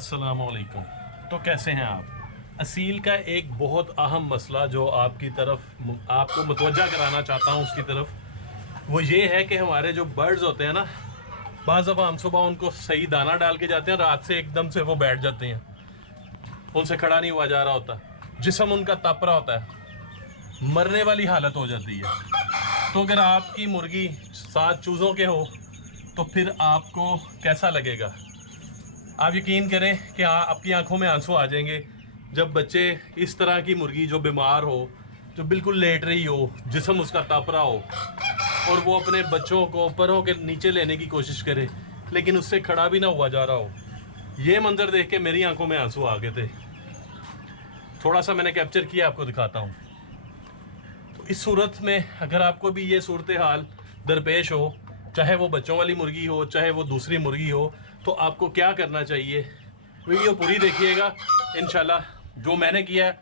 अस्सलामुअलैकुम। तो कैसे हैं आप? असील का एक बहुत अहम मसला जो आपकी तरफ आपको मुतवज्जा कराना चाहता हूँ उसकी तरफ, वो ये है कि हमारे जो बर्ड्स होते हैं ना, बाज़ दफ़ा हम सुबह उनको सही दाना डाल के जाते हैं, रात से एकदम से वो बैठ जाते हैं, उनसे खड़ा नहीं हुआ जा रहा होता, जिस्म उनका तप रहा होता है, मरने वाली हालत हो जाती है। तो अगर आपकी मुर्गी 7 चूज़ों के हो तो फिर आपको कैसा लगेगा? आप यकीन करें कि आपकी आंखों में आंसू आ जाएंगे जब बच्चे इस तरह की मुर्गी जो बीमार हो, जो बिल्कुल लेट रही हो, जिस्म उसका तप रहा हो, और वो अपने बच्चों को परों के नीचे लेने की कोशिश करे लेकिन उससे खड़ा भी ना हुआ जा रहा हो। ये मंजर देख के मेरी आंखों में आंसू आ गए थे। थोड़ा सा मैंने कैप्चर किया, आपको दिखाता हूँ। तो इस सूरत में अगर आपको भी ये सूरत हाल दरपेश हो, चाहे वो बच्चों वाली मुर्गी हो, चाहे वो दूसरी मुर्गी हो, तो आपको क्या करना चाहिए? वीडियो पूरी देखिएगा। इंशाल्लाह जो मैंने किया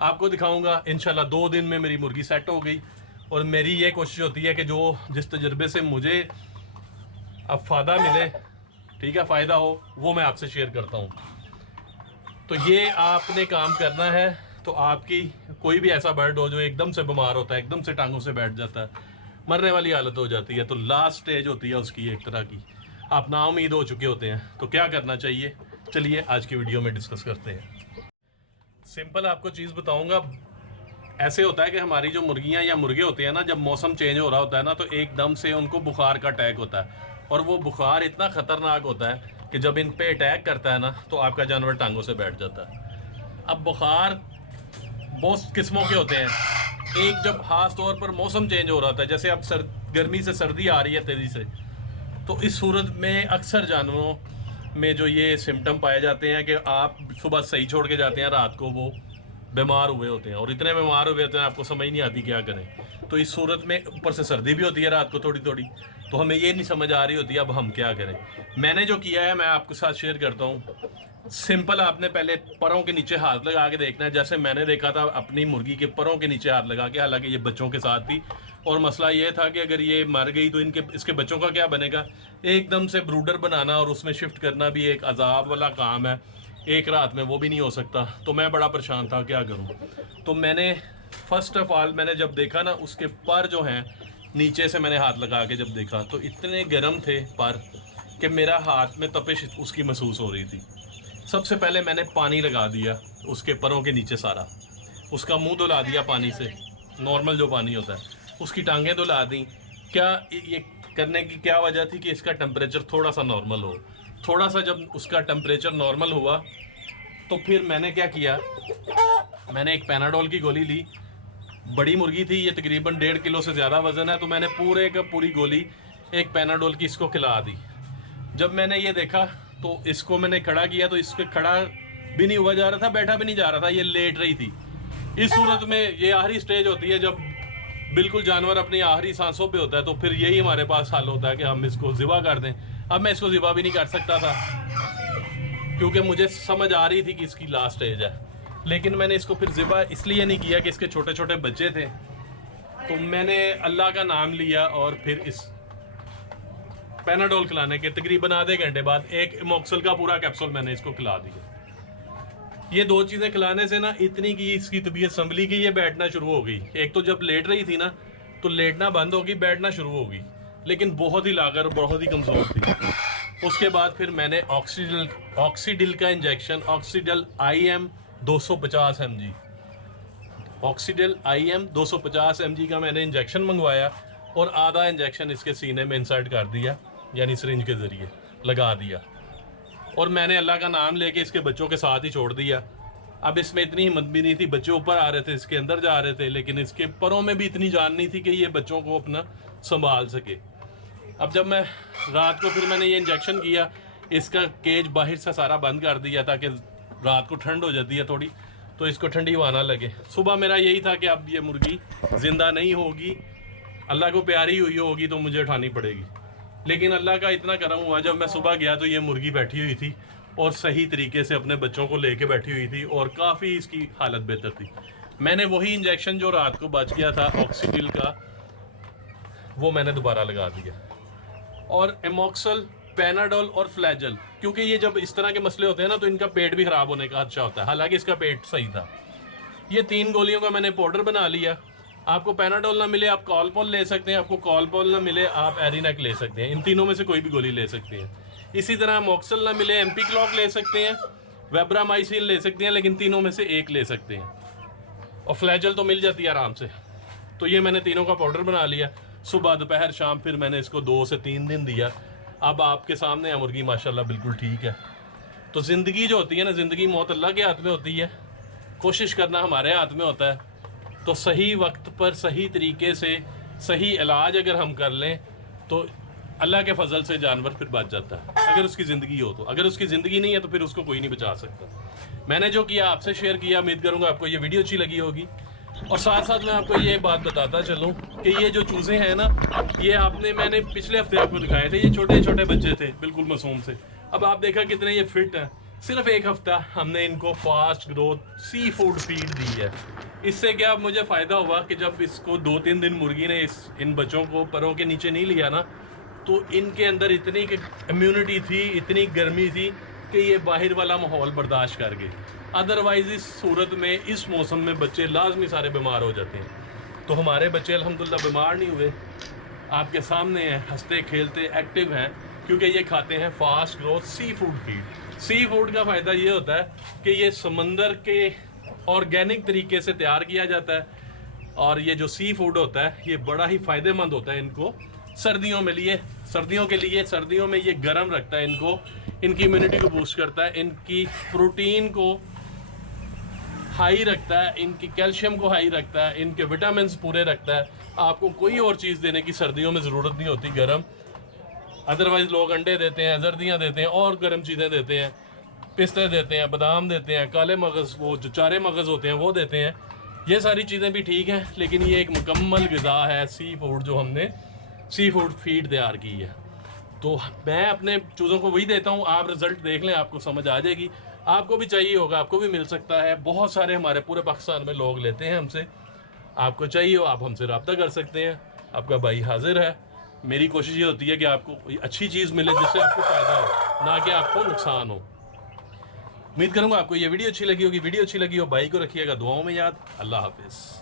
आपको दिखाऊंगा। इंशाल्लाह 2 दिन में मेरी मुर्गी सेट हो गई, और मेरी ये कोशिश होती है कि जो जिस तजर्बे से मुझे अब फ़ायदा मिले, ठीक है, फ़ायदा हो, वो मैं आपसे शेयर करता हूँ। तो ये आपने काम करना है। तो आपकी कोई भी ऐसा बर्ड हो जो एकदम से बीमार होता है, एकदम से टांगों से बैठ जाता है, मरने वाली हालत हो जाती है, तो लास्ट स्टेज होती है उसकी एक तरह की, आप नाउम्मीद हो चुके होते हैं, तो क्या करना चाहिए? चलिए आज की वीडियो में डिस्कस करते हैं। सिंपल आपको चीज़ बताऊंगा। ऐसे होता है कि हमारी जो मुर्गियां या मुर्गे होते हैं ना, जब मौसम चेंज हो रहा होता है ना, तो एकदम से उनको बुखार का अटैक होता है, और वो बुखार इतना ख़तरनाक होता है कि जब इन पे अटैक करता है ना, तो आपका जानवर टांगों से बैठ जाता है। अब बुखार बहुत किस्मों के होते हैं। एक जब खास तौर पर मौसम चेंज हो रहा था, जैसे अब गर्मी से सर्दी आ रही है तेज़ी से, तो इस सूरत में अक्सर जानवरों में जो ये सिम्टम पाए जाते हैं कि आप सुबह सही छोड़ के जाते हैं, रात को वो बीमार हुए होते हैं, और इतने बीमार हुए होते हैं आपको समझ नहीं आती क्या करें। तो इस सूरत में ऊपर से सर्दी भी होती है रात को थोड़ी थोड़ी, तो हमें ये नहीं समझ आ रही होती अब हम क्या करें। मैंने जो किया है मैं आपके साथ शेयर करता हूँ। सिंपल, आपने पहले परों के नीचे हाथ लगा के देखना है, जैसे मैंने देखा था अपनी मुर्गी के परों के नीचे हाथ लगा के। हालांकि ये बच्चों के साथ थी, और मसला ये था कि अगर ये मर गई तो इसके बच्चों का क्या बनेगा। एकदम से ब्रूडर बनाना और उसमें शिफ्ट करना भी एक अजाब वाला काम है, एक रात में वो भी नहीं हो सकता। तो मैं बड़ा परेशान था, क्या करूं। तो मैंने फर्स्ट ऑफ ऑल मैंने जब देखा ना, उसके पर जो हैं नीचे से मैंने हाथ लगा के जब देखा तो इतने गर्म थे पर कि मेरा हाथ में तपिश उसकी महसूस हो रही थी। सबसे पहले मैंने पानी लगा दिया उसके परों के नीचे सारा, उसका मुंह धुला दिया पानी से, नॉर्मल जो पानी होता है, उसकी टांगें धुला दी। क्या ये करने की क्या वजह थी कि इसका टेम्परेचर थोड़ा सा नॉर्मल हो। थोड़ा सा जब उसका टेम्परेचर नॉर्मल हुआ तो फिर मैंने क्या किया, मैंने एक पैनाडोल की गोली ली। बड़ी मुर्गी थी ये, तकरीबन 1.5 किलो से ज़्यादा वज़न है, तो मैंने पूरे का पूरी गोली एक पैनाडोल की इसको खिला दी। जब मैंने ये देखा तो इसको मैंने खड़ा किया, तो इसके खड़ा भी नहीं हुआ जा रहा था, बैठा भी नहीं जा रहा था, ये लेट रही थी। इस सूरत में ये आखिरी स्टेज होती है जब बिल्कुल जानवर अपनी आखिरी सांसों पे होता है, तो फिर यही हमारे पास हल होता है कि हम इसको ज़िबा कर दें। अब मैं इसको ज़िबा भी नहीं कर सकता था क्योंकि मुझे समझ आ रही थी कि इसकी लास्ट स्टेज है, लेकिन मैंने इसको फिर ज़िबा इसलिए नहीं किया कि इसके छोटे छोटे बच्चे थे। तो मैंने अल्लाह का नाम लिया और फिर इस पैनाडोल खिलाने के तकरीबन आधे घंटे बाद एक इमोक्सल का पूरा कैप्सूल मैंने इसको खिला दिया। ये 2 चीज़ें खिलाने से ना इतनी की इसकी तबीयत संभली कि ये बैठना शुरू हो गई। एक तो जब लेट रही थी ना, तो लेटना बंद होगी, बैठना शुरू हो गई, लेकिन बहुत ही लागर, बहुत ही कमज़ोर थी। उसके बाद फिर मैंने ऑक्सीडिल का injection, Oxidil IM 250 mg, Oxidil IM 250 mg का मैंने इंजेक्शन मंगवाया, और आधा इंजेक्शन इसके सीने में इंसर्ट कर दिया, यानी सिरिंज के ज़रिए लगा दिया, और मैंने अल्लाह का नाम लेके इसके बच्चों के साथ ही छोड़ दिया। अब इसमें इतनी हिम्मत भी नहीं थी, बच्चे ऊपर आ रहे थे, इसके अंदर जा रहे थे, लेकिन इसके परों में भी इतनी जान नहीं थी कि ये बच्चों को अपना संभाल सके। अब जब मैं रात को फिर मैंने ये इंजेक्शन किया, इसका केज बाहर से सारा बंद कर दिया ताकि रात को ठंड हो जाती है थोड़ी, तो इसको ठंडी हवा ना लगे। सुबह मेरा यही था कि अब ये मुर्गी ज़िंदा नहीं होगी, अल्लाह को प्यारी हुई होगी तो मुझे उठानी पड़ेगी। लेकिन अल्लाह का इतना करम हुआ, जब मैं सुबह गया तो ये मुर्गी बैठी हुई थी और सही तरीके से अपने बच्चों को लेके बैठी हुई थी, और काफ़ी इसकी हालत बेहतर थी। मैंने वही इंजेक्शन जो रात को बच गया था ऑक्सीडिल का, वो मैंने दोबारा लगा दिया, और एमोक्सल पैनाडोल और फ्लैजल, क्योंकि ये जब इस तरह के मसले होते हैं ना तो इनका पेट भी ख़राब होने का खदशा होता है, हालांकि इसका पेट सही था। ये 3 गोलियों का मैंने पाउडर बना लिया। आपको पैनाडोल ना मिले आप कॉलपॉल ले सकते हैं, आपको कॉलपॉल ना मिले आप एरिनेक ले सकते हैं, इन तीनों में से कोई भी गोली ले सकते हैं। इसी तरह मॉक्सल ना मिले एम्पी क्लॉक ले सकते हैं, वेब्रामाइसिन ले सकते हैं, लेकिन तीनों में से एक ले सकते हैं, और फ्लैजल तो मिल जाती है आराम से। तो ये मैंने तीनों का पाउडर बना लिया, सुबह दोपहर शाम, फिर मैंने इसको 2 से 3 दिन दिया। अब आपके सामने है मुर्गी माशाल्लाह बिल्कुल ठीक है। तो ज़िंदगी जो होती है ना, ज़िंदगी मौत अल्लाह के हाथ में होती है, कोशिश करना हमारे हाथ में होता है। तो सही वक्त पर सही तरीके से सही इलाज अगर हम कर लें तो अल्लाह के फजल से जानवर फिर बच जाता है, अगर उसकी ज़िंदगी हो तो। अगर उसकी ज़िंदगी नहीं है तो फिर उसको कोई नहीं बचा सकता। मैंने जो किया आपसे शेयर किया, उम्मीद करूँगा आपको ये वीडियो अच्छी लगी होगी। और साथ साथ मैं आपको ये बात बताता चलूँ कि ये जो चूज़े हैं ना, ये मैंने पिछले हफ्ते आपको दिखाए थे, ये छोटे छोटे बच्चे थे बिल्कुल मासूम से। अब आप देखा कितने ये फिट हैं। सिर्फ 1 हफ्ता हमने इनको fast growth sea food feed दी है। इससे क्या मुझे फ़ायदा हुआ कि जब इसको 2-3 दिन मुर्गी ने इन बच्चों को परों के नीचे नहीं लिया ना, तो इनके अंदर इतनी इम्यूनिटी थी, इतनी गर्मी थी कि ये बाहर वाला माहौल बर्दाश्त कर गए। अदरवाइज़ इस सूरत में इस मौसम में बच्चे लाजमी सारे बीमार हो जाते हैं। तो हमारे बच्चे अल्हम्दुलिल्लाह बीमार नहीं हुए, आपके सामने हैं, हंसते खेलते एक्टिव हैं, क्योंकि ये खाते हैं fast growth sea food feed. Sea food का फ़ायदा ये होता है कि ये समंदर के ऑर्गेनिक तरीके से तैयार किया जाता है, और ये जो सी फूड होता है ये बड़ा ही फ़ायदेमंद होता है इनको सर्दियों के लिए। सर्दियों में ये गर्म रखता है इनको, इनकी इम्यूनिटी को बूस्ट करता है, इनकी प्रोटीन को हाई रखता है, इनकी कैल्शियम को हाई रखता है, इनके विटामिन पूरे रखता है। आपको कोई और चीज़ देने की सर्दियों में ज़रूरत नहीं होती गर्म। अदरवाइज़ लोग अंडे देते हैं, जर्दियाँ देते हैं, और गर्म चीज़ें देते हैं, पिस्ते देते हैं, बादाम देते हैं, काले मगज़, वो जो चारे मगज़ होते हैं वो देते हैं। ये सारी चीज़ें भी ठीक हैं, लेकिन ये एक मुकम्मल ग़िज़ा है सी फूड, जो हमने सी फूड फीड तैयार की है। तो मैं अपने चूज़ों को वही देता हूँ, आप रिज़ल्ट देख लें, आपको समझ आ जाएगी। आपको भी चाहिए होगा, आपको भी मिल सकता है। बहुत सारे हमारे पूरे पाकिस्तान में लोग लेते हैं हमसे। आपको चाहिए हो आप हमसे रब्ता कर सकते हैं, आपका भाई हाजिर है। मेरी कोशिश ये होती है कि आपको अच्छी चीज़ मिले जिससे आपको फ़ायदा हो, ना कि आपको नुकसान हो। उम्मीद करूँगा आपको ये वीडियो अच्छी लगी होगी। वीडियो अच्छी लगी हो भाई को रखिएगा दुआओं में याद। अल्लाह हाफिज़।